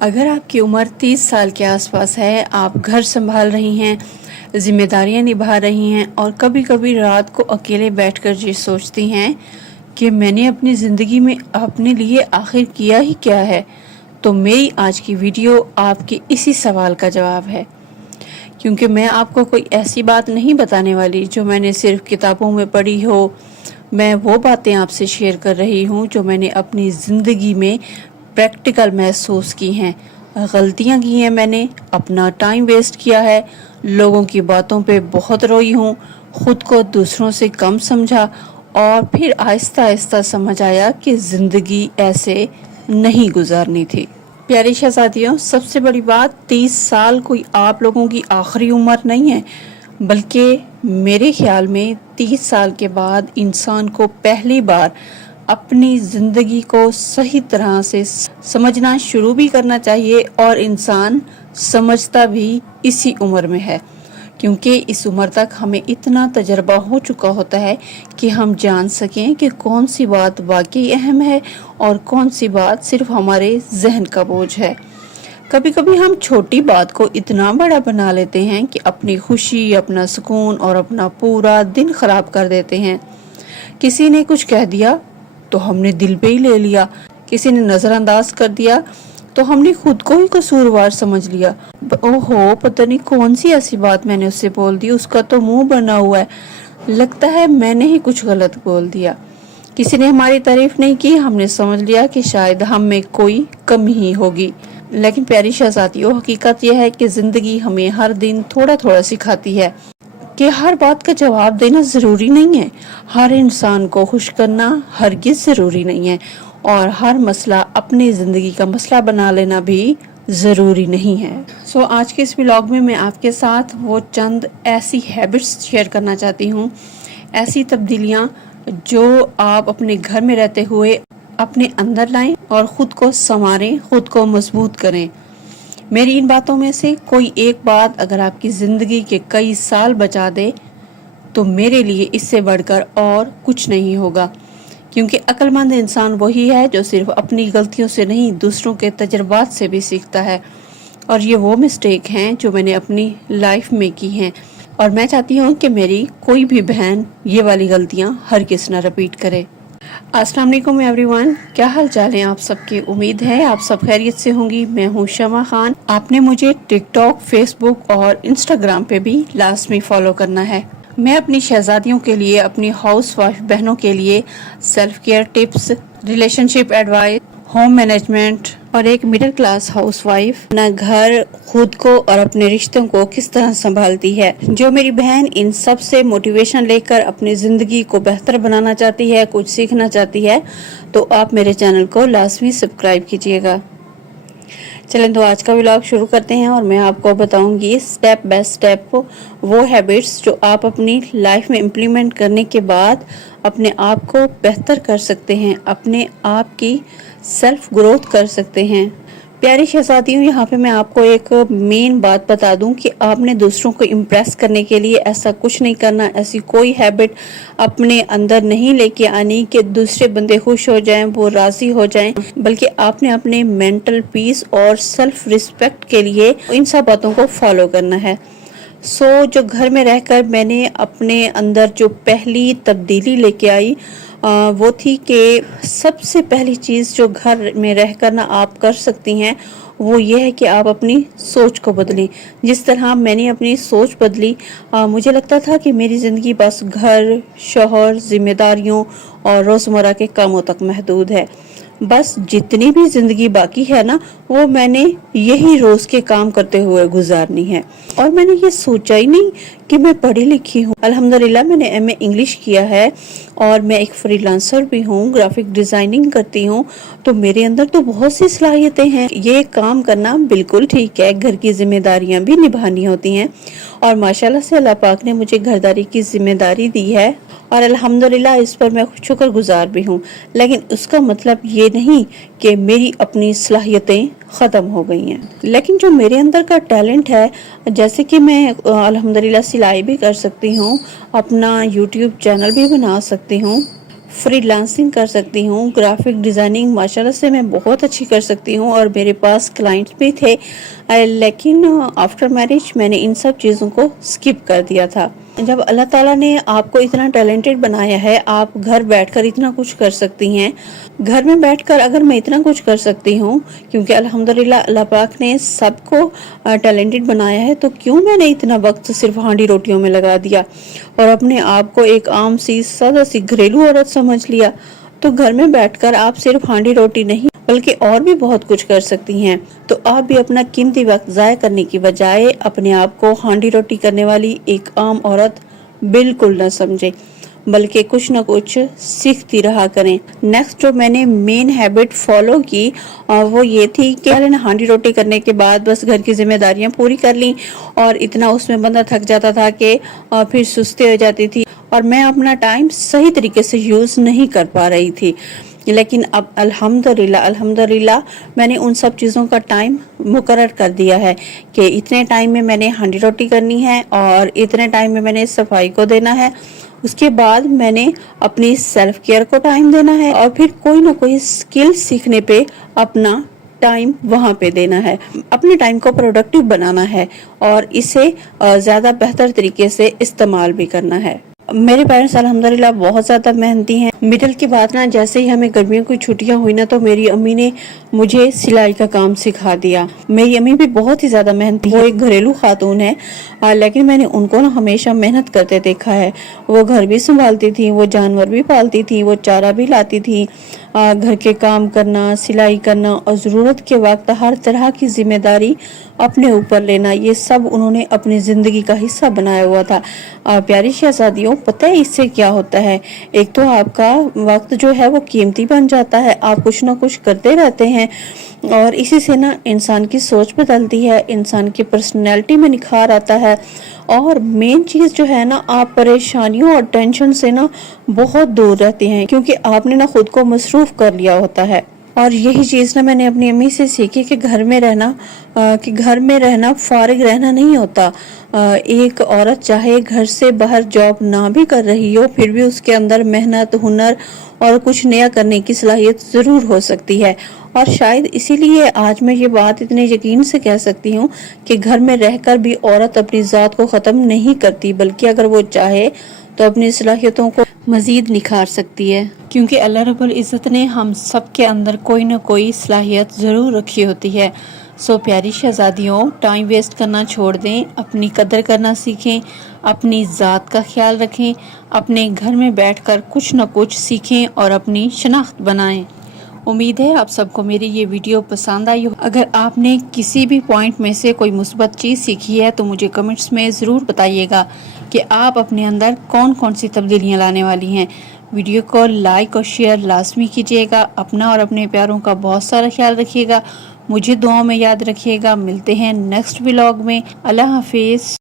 اگر آپ کی عمر 30 سال کے آس پاس ہے، آپ گھر سنبھال رہی ہیں، ذمہ داریاں نبھا رہی ہیں اور کبھی کبھی رات کو اکیلے بیٹھ کر یہ سوچتی ہیں کہ میں نے اپنی زندگی میں اپنے لیے آخر کیا ہی کیا ہے، تو میری آج کی ویڈیو آپ کے اسی سوال کا جواب ہے۔ کیونکہ میں آپ کو کوئی ایسی بات نہیں بتانے والی جو میں نے صرف کتابوں میں پڑھی ہو، میں وہ باتیں آپ سے شیئر کر رہی ہوں جو میں نے اپنی زندگی میں پریکٹیکل محسوس کی ہیں۔ غلطیاں کی ہیں میں نے، اپنا ٹائم ویسٹ کیا ہے، لوگوں کی باتوں پہ بہت روئی ہوں، خود کو دوسروں سے کم سمجھا اور پھر آہستہ آہستہ سمجھ آیا کہ زندگی ایسے نہیں گزارنی تھی۔ پیاری شہزادیوں، سب سے بڑی بات، 30 سال کوئی آپ لوگوں کی آخری عمر نہیں ہے، بلکہ میرے خیال میں 30 سال کے بعد انسان کو پہلی بار اپنی زندگی کو صحیح طرح سے سمجھنا شروع بھی کرنا چاہیے، اور انسان سمجھتا بھی اسی عمر میں ہے، کیونکہ اس عمر تک ہمیں اتنا تجربہ ہو چکا ہوتا ہے کہ ہم جان سکیں کہ کون سی بات واقعی اہم ہے اور کون سی بات صرف ہمارے ذہن کا بوجھ ہے۔ کبھی کبھی ہم چھوٹی بات کو اتنا بڑا بنا لیتے ہیں کہ اپنی خوشی، اپنا سکون اور اپنا پورا دن خراب کر دیتے ہیں۔ کسی نے کچھ کہہ دیا تو ہم نے دل پہ ہی لے لیا، کسی نے نظر انداز کر دیا تو ہم نے خود کو ہی قصوروار سمجھ لیا۔ اوہو، پتہ نہیں کون سی ایسی بات میں نے اس سے بول دی، اس کا تو منہ بنا ہوا ہے، لگتا ہے میں نے ہی کچھ غلط بول دیا۔ کسی نے ہماری تعریف نہیں کی، ہم نے سمجھ لیا کہ شاید ہم میں کوئی کمی ہی ہوگی۔ لیکن پیاری شہزادیوں، حقیقت یہ ہے کہ زندگی ہمیں ہر دن تھوڑا تھوڑا سکھاتی ہے کہ ہر بات کا جواب دینا ضروری نہیں ہے، ہر انسان کو خوش کرنا ہرگز ضروری نہیں ہے، اور ہر مسئلہ اپنی زندگی کا مسئلہ بنا لینا بھی ضروری نہیں ہے۔ آج کے اس ولاگ میں آپ کے ساتھ وہ چند ایسی ہیبٹس شیئر کرنا چاہتی ہوں، ایسی تبدیلیاں جو آپ اپنے گھر میں رہتے ہوئے اپنے اندر لائیں اور خود کو سنواریں، خود کو مضبوط کریں۔ میری ان باتوں میں سے کوئی ایک بات اگر آپ کی زندگی کے کئی سال بچا دے تو میرے لیے اس سے بڑھ کر اور کچھ نہیں ہوگا، کیونکہ عقل مند انسان وہی ہے جو صرف اپنی غلطیوں سے نہیں، دوسروں کے تجربات سے بھی سیکھتا ہے، اور یہ وہ مسٹیک ہیں جو میں نے اپنی لائف میں کی ہیں، اور میں چاہتی ہوں کہ میری کوئی بھی بہن یہ والی غلطیاں ہرگز نہ رپیٹ کرے۔ السلام علیکم ایوری ون، کیا حال چال ہیں آپ سب کی؟ امید ہے آپ سب خیریت سے ہوں گی۔ میں ہوں شمع خان۔ آپ نے مجھے ٹک ٹاک، فیس بک اور انسٹاگرام پہ بھی لازمی فالو کرنا ہے۔ میں اپنی شہزادیوں کے لیے، اپنی ہاؤس وائف بہنوں کے لیے سیلف کیئر ٹپس، ریلیشن شپ ایڈوائس، ہوم مینجمنٹ اور ایک مڈل کلاس ہاؤس وائف اپنا گھر، خود کو اور اپنے رشتوں کو کس طرح سنبھالتی ہے، جو میری بہن ان سب سے موٹیویشن لے کر اپنی زندگی کو بہتر بنانا چاہتی ہے، کچھ سیکھنا چاہتی ہے، تو آپ میرے چینل کو لازمی سبسکرائب کیجیے گا۔ چلیں تو آج کا ولاگ شروع کرتے ہیں، اور میں آپ کو بتاؤں گی سٹیپ بائی سٹیپ وہ ہیبٹس جو آپ اپنی لائف میں امپلیمنٹ کرنے کے بعد اپنے آپ کو بہتر کر سکتے ہیں، اپنے آپ کی سیلف گروتھ کر سکتے ہیں۔ پیاری شہزادیوں، یہاں پہ میں آپ کو ایک مین بات بتا دوں کہ آپ نے دوسروں کو امپریس کرنے کے لیے ایسا کچھ نہیں کرنا، ایسی کوئی ہیبٹ اپنے اندر نہیں لے کے آنی کہ دوسرے بندے خوش ہو جائیں، وہ راضی ہو جائیں، بلکہ آپ نے اپنے مینٹل پیس اور سیلف ریسپیکٹ کے لیے ان سب باتوں کو فالو کرنا ہے۔ جو گھر میں رہ کر میں نے اپنے اندر جو پہلی تبدیلی لے کے آئی وہ تھی کہ سب سے پہلی چیز جو گھر میں رہ کر نہ آپ کر سکتی ہیں وہ یہ ہے کہ آپ اپنی سوچ کو بدلیں۔ جس طرح میں نے اپنی سوچ بدلی، مجھے لگتا تھا کہ میری زندگی بس گھر، شوہر، ذمہ داریوں اور روزمرہ کے کاموں تک محدود ہے، بس جتنی بھی زندگی باقی ہے نا وہ میں نے یہی روز کے کام کرتے ہوئے گزارنی ہے، اور میں نے یہ سوچا ہی نہیں کہ میں پڑھی لکھی ہوں۔ الحمدللہ میں نے ایم اے انگلش کیا ہے، اور میں ایک فری لانسر بھی ہوں، گرافک ڈیزائننگ کرتی ہوں، تو میرے اندر تو بہت سی صلاحیتیں ہیں۔ یہ کام کرنا بالکل ٹھیک ہے، گھر کی ذمہ داریاں بھی نبھانی ہوتی ہیں، اور ماشاءاللہ سے اللہ پاک نے مجھے گھرداری کی ذمہ داری دی ہے، اور الحمدللہ اس پر میں شکر گزار بھی ہوں، لیکن اس کا مطلب یہ نہیں کہ میری اپنی صلاحیتیں ختم ہو گئی ہیں۔ لیکن جو میرے اندر کا ٹیلنٹ ہے، جیسے کہ میں الحمدللہ سلائی بھی کر سکتی ہوں، اپنا یوٹیوب چینل بھی بنا سکتی ہوں، فری لانسنگ کر سکتی ہوں، گرافک ڈیزائننگ ماشاءاللہ سے میں بہت اچھی کر سکتی ہوں اور میرے پاس کلائنٹس بھی تھے، لیکن آفٹر میرج میں نے ان سب چیزوں کو سکپ کر دیا تھا۔ جب اللہ تعالیٰ نے آپ کو اتنا ٹیلنٹڈ بنایا ہے، آپ گھر بیٹھ کر اتنا کچھ کر سکتی ہیں۔ گھر میں بیٹھ کر اگر میں اتنا کچھ کر سکتی ہوں، کیونکہ الحمدللہ اللہ پاک نے سب کو ٹیلنٹڈ بنایا ہے، تو کیوں میں نے اتنا وقت صرف ہانڈی روٹیوں میں لگا دیا اور اپنے آپ کو ایک عام سی سادہ سی گھریلو عورت سمجھ لیا۔ تو گھر میں بیٹھ کر آپ صرف ہانڈی روٹی نہیں بلکہ اور بھی بہت کچھ کر سکتی ہیں۔ تو آپ بھی اپنا قیمتی وقت ضائع کرنے کی بجائے اپنے آپ کو ہانڈی روٹی کرنے والی ایک عام عورت بالکل نہ سمجھیں، بلکہ کچھ نہ کچھ سیکھتی رہا کریں۔ نیکسٹ جو میں نے مین ہیبٹ فالو کی وہ یہ تھی کہ پہلے ہانڈی روٹی کرنے کے بعد بس گھر کی ذمہ داریاں پوری کر لیں، اور اتنا اس میں بندہ تھک جاتا تھا کہ پھر سستی ہو جاتی تھی اور میں اپنا ٹائم صحیح طریقے سے یوز نہیں کر پا رہی تھی۔ لیکن اب الحمدللہ میں نے ان سب چیزوں کا ٹائم مقرر کر دیا ہے کہ اتنے ٹائم میں میں نے ہانڈی روٹی کرنی ہے اور اتنے ٹائم میں میں نے صفائی کو دینا ہے، اس کے بعد میں نے اپنی سیلف کیئر کو ٹائم دینا ہے، اور پھر کوئی نہ کوئی سکل سیکھنے پہ اپنا ٹائم وہاں پہ دینا ہے، اپنے ٹائم کو پروڈکٹیو بنانا ہے اور اسے زیادہ بہتر طریقے سے استعمال بھی کرنا ہے۔ میرے پیرنٹس الحمدللہ بہت زیادہ محنتی ہیں۔ مڈل کی بات نا، جیسے ہی ہمیں گرمیوں کی چھٹیاں ہوئی نا تو میری امی نے مجھے سلائی کا کام سکھا دیا۔ میری امی بھی بہت ہی زیادہ محنتی ہے، وہ ایک گھریلو خاتون ہے، لیکن میں نے ان کو نا ہمیشہ محنت کرتے دیکھا ہے۔ وہ گھر بھی سنبھالتی تھی، وہ جانور بھی پالتی تھی، وہ چارہ بھی لاتی تھی، گھر کے کام کرنا، سلائی کرنا اور ضرورت کے وقت ہر طرح کی ذمہ داری اپنے اوپر لینا، یہ سب انہوں نے اپنی زندگی کا حصہ بنایا ہوا تھا۔ پیاری شہزادیوں، پتہ ہے اس سے کیا ہوتا ہے؟ ایک تو آپ کا وقت جو ہے وہ قیمتی بن جاتا ہے، آپ کچھ نہ کچھ کرتے رہتے ہیں، اور اسی سے نا انسان کی سوچ بدلتی ہے، انسان کی پرسنالٹی میں نکھار آتا ہے، اور مین چیز جو ہے نا، آپ پریشانیوں اور ٹینشن سے نا بہت دور رہتے ہیں، کیونکہ آپ نے نا خود کو مصروف کر لیا ہوتا ہے۔ اور یہی چیز نا میں نے اپنی امی سے سیکھی کہ گھر میں رہنا فارغ رہنا نہیں ہوتا۔ ایک عورت چاہے گھر سے باہر جاب نہ بھی کر رہی ہو، پھر بھی اس کے اندر محنت، ہنر اور کچھ نیا کرنے کی صلاحیت ضرور ہو سکتی ہے، اور شاید اسی لیے آج میں یہ بات اتنے یقین سے کہہ سکتی ہوں کہ گھر میں رہ کر بھی عورت اپنی ذات کو ختم نہیں کرتی، بلکہ اگر وہ چاہے تو اپنی صلاحیتوں کو مزید نکھار سکتی ہے، کیونکہ اللہ رب العزت نے ہم سب کے اندر کوئی نہ کوئی صلاحیت ضرور رکھی ہوتی ہے۔ سو پیاری شہزادیوں، ٹائم ویسٹ کرنا چھوڑ دیں، اپنی قدر کرنا سیکھیں، اپنی ذات کا خیال رکھیں، اپنے گھر میں بیٹھ کر کچھ نہ کچھ سیکھیں اور اپنی شناخت بنائیں۔ امید ہے آپ سب کو میری یہ ویڈیو پسند آئی ہو۔ اگر آپ نے کسی بھی پوائنٹ میں سے کوئی مثبت چیز سیکھی ہے تو مجھے کمنٹس میں ضرور بتائیے گا کہ آپ اپنے اندر کون کون سی تبدیلیاں لانے والی ہیں۔ ویڈیو کو لائک اور شیئر لازمی کیجیے گا۔ اپنا اور اپنے پیاروں کا بہت سارا خیال رکھیے گا، مجھے دعاؤں میں یاد رکھیے گا۔ ملتے ہیں نیکسٹ ولاگ میں۔ اللہ حافظ۔